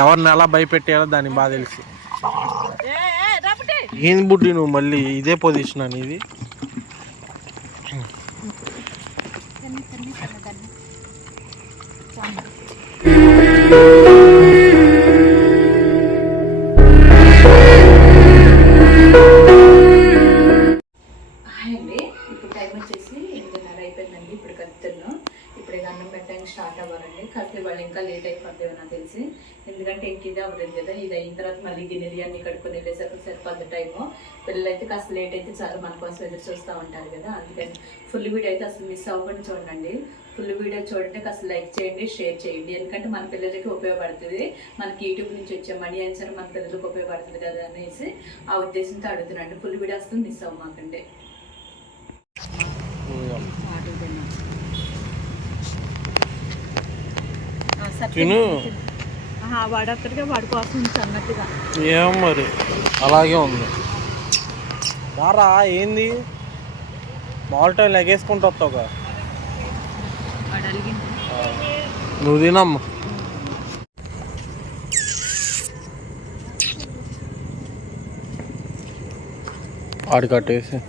ఎవరిని ఎలా భయపెట్టాలో దానికి బాగా తెలుసు. ఏం బుడ్డి నువ్వు మళ్ళీ ఇదే పొజిషన్ అనేది. స్టార్ట్ అవ్వాలండి. కాకపోతే వాళ్ళు ఇంకా లేట్ అయిపోద్ది నాకు తెలిసి, ఎందుకంటే ఇంకిదే అవ్వలేదు కదా. ఇది అయిన తర్వాత మళ్ళీ గిన్నెలు అన్ని కడుక్కొని వెళ్ళేసరికి సరిపోద్ది టైము. పిల్లలు అయితే కాస్త లేట్ అయితే చాలా మన కోసం ఎదురు చూస్తూ ఉంటారు కదా. అందుకని ఫుల్ వీడియో అయితే అసలు మిస్ అవ్వకుండా చూడండి. ఫుల్ వీడియో చూడండి, కాస్త లైక్ చేయండి, షేర్ చేయండి. ఎందుకంటే మన పిల్లలకి ఉపయోగపడుతుంది, మనకి యూట్యూబ్ నుంచి వచ్చే మనీ అయినా సరే మన పిల్లలకి ఉపయోగపడుతుంది కదా అనేసి ఆ ఉద్దేశంతో అడుగుతున్నాండి. ఫుల్ వీడియో అసలు మిస్ అవ్వమాకండి. వాడొక్కడిగా వాడి కోసం అన్నట్టుగా ఏం మరి అలాగే ఉంది. రారా ఏంది మాల్టో లెగేసుకుంటూ వస్తావుగా, నువ్వు తినమ్మా. ఆడి కట్టేసి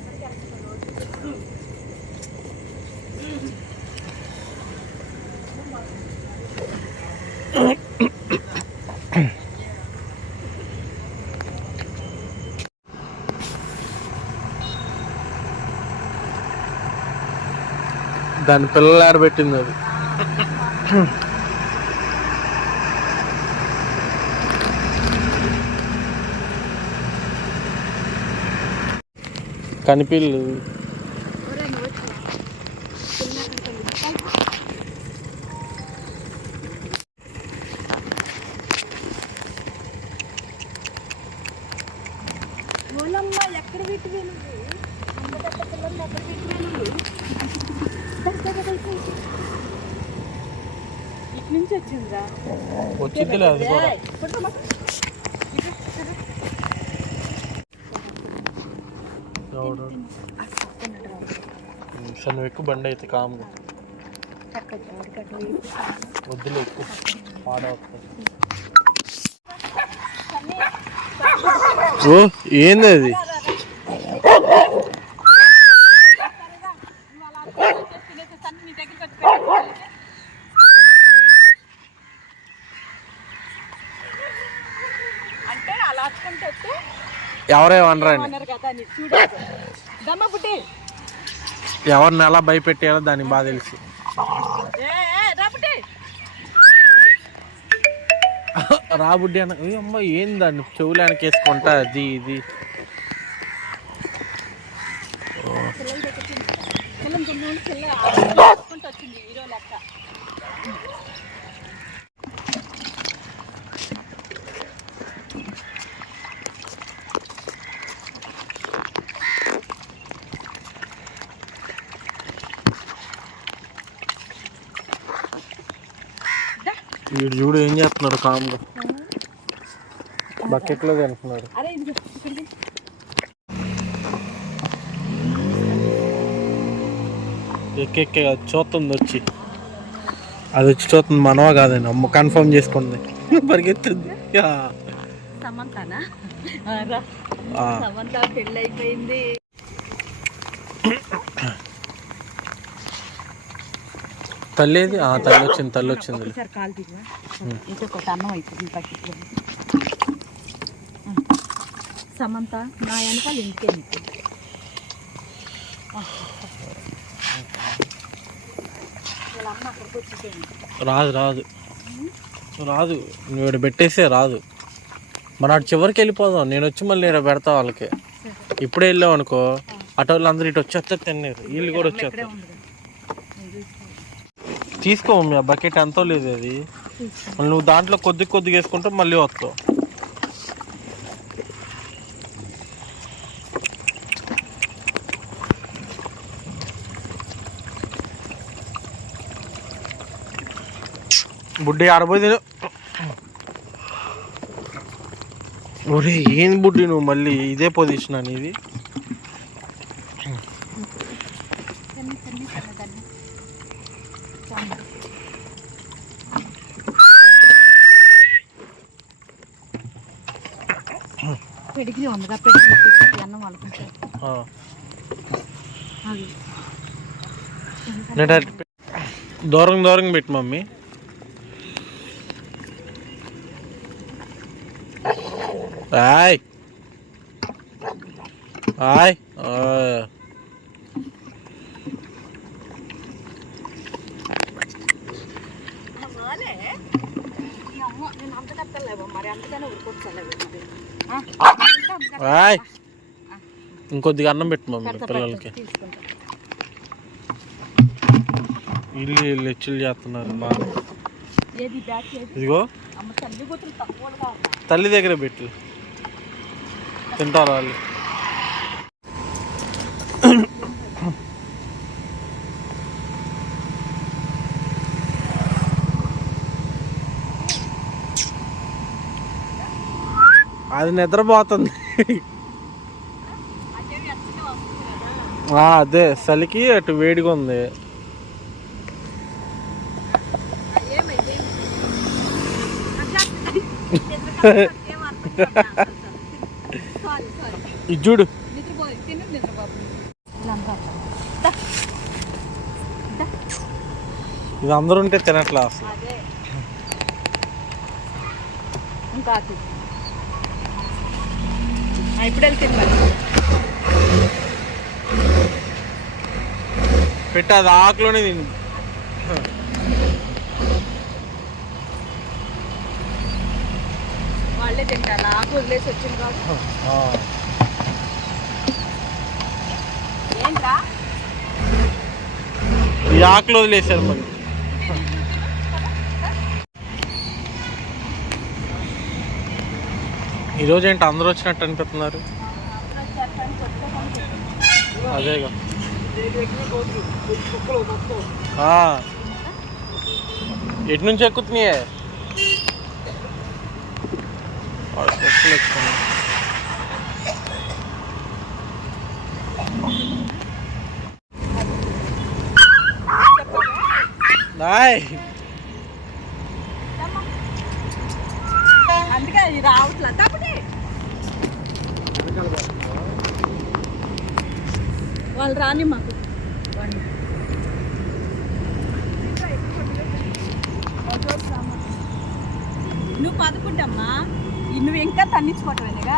దాని పిల్లలు ఆడబెట్టింది అది. కనిపిల్లు ఎక్కడ పెట్టి ఇటు నుంచి వచ్చిందా? వచ్చింది లేదు కూడా. నువ్వు ఎక్కువ బండి అయితే కామ్గా వద్దులే, ఎక్కువ పాడవుతుంది. ఓ ఏంది అది? ఎవరిని ఎలా భయపెట్టాలో దానికి బాగా తెలుసు. రాబుడ్డి అన్న అమ్మ ఏందండి చెవులానికి వేసుకుంటా అది ఇది. వీడు చూడు ఏం చేస్తున్నాడు, కామ్గా బకెట్లో తింటున్నాడు. ఎక్కెక్కే చూస్తుంది వచ్చి, అది వచ్చి చూస్తుంది మనవా కాదండి, అమ్మ కన్ఫర్మ్ చేసుకుంది పరిగెత్తుంది. తల్లేది తల్లి వచ్చింది. సమంత నా వెనకాల ఇంటికే రాదు నువ్వు పెట్టేసే రాదు. మన అటు చివరికి వెళ్ళిపోదాం, నేను వచ్చి మళ్ళీ ఇక్కడ పెడతా వాళ్ళకి. ఇప్పుడే వెళ్ళావు అనుకో అటు వాళ్ళు అందరూ ఇటు వచ్చేస్తారు, తిన్నారు వీళ్ళు కూడా వచ్చేస్తారు. తీసుకో మీ బకెట్ ఎంతో లేదు అది, మళ్ళీ నువ్వు దాంట్లో కొద్దిగా వేసుకుంటే మళ్ళీ వస్తావు. బుడ్డి ఆడపోయి ఒరే ఏం బుడ్డి నువ్వు మళ్ళీ ఇదే పొజిషన్ అనేది. పెడిగ్రీ ఉందిగా పెడిగ్రీ అన్నం వాళ్ళకుంటారు దూరం దూరం పెట్టు మమ్మీ. Hi hi. హాయ్. ఇంకొద్దిగా అన్నం పెట్టు మమ్మీ పిల్లలకి. ఇల్లు హెచ్చులు చేస్తున్నారు బాగా. ఇదిగో తల్లి దగ్గర పెట్టు తింటారు వాళ్ళు. అది నిద్రపోతుంది. అదే చలికి అటు వేడిగా ఉంది. ఇది చూడు. ఇది అందరూ ఉంటే తినట్లా అసలు. ఇప్పుడు పెట్టి అది ఆకులోనే తింది. వాళ్ళే తింటారు. ఆకు వదిలేసి వచ్చింది కాబట్టి. ఏంట్రా ఈ ఆకులు వదిలేసారు మరి. ఈరోజు ఏంటి అందరూ వచ్చినట్టు అనిపిస్తున్నారు. అదేగా ఎటు నుంచి ఎక్కుతున్నాయే అందుకే అది రావట్లేదు. వాళ్ళు రాని మాకు నువ్వు పదకుంటమ్మా. నువ్వు ఇంకా తన్నించుకోవటమేగా.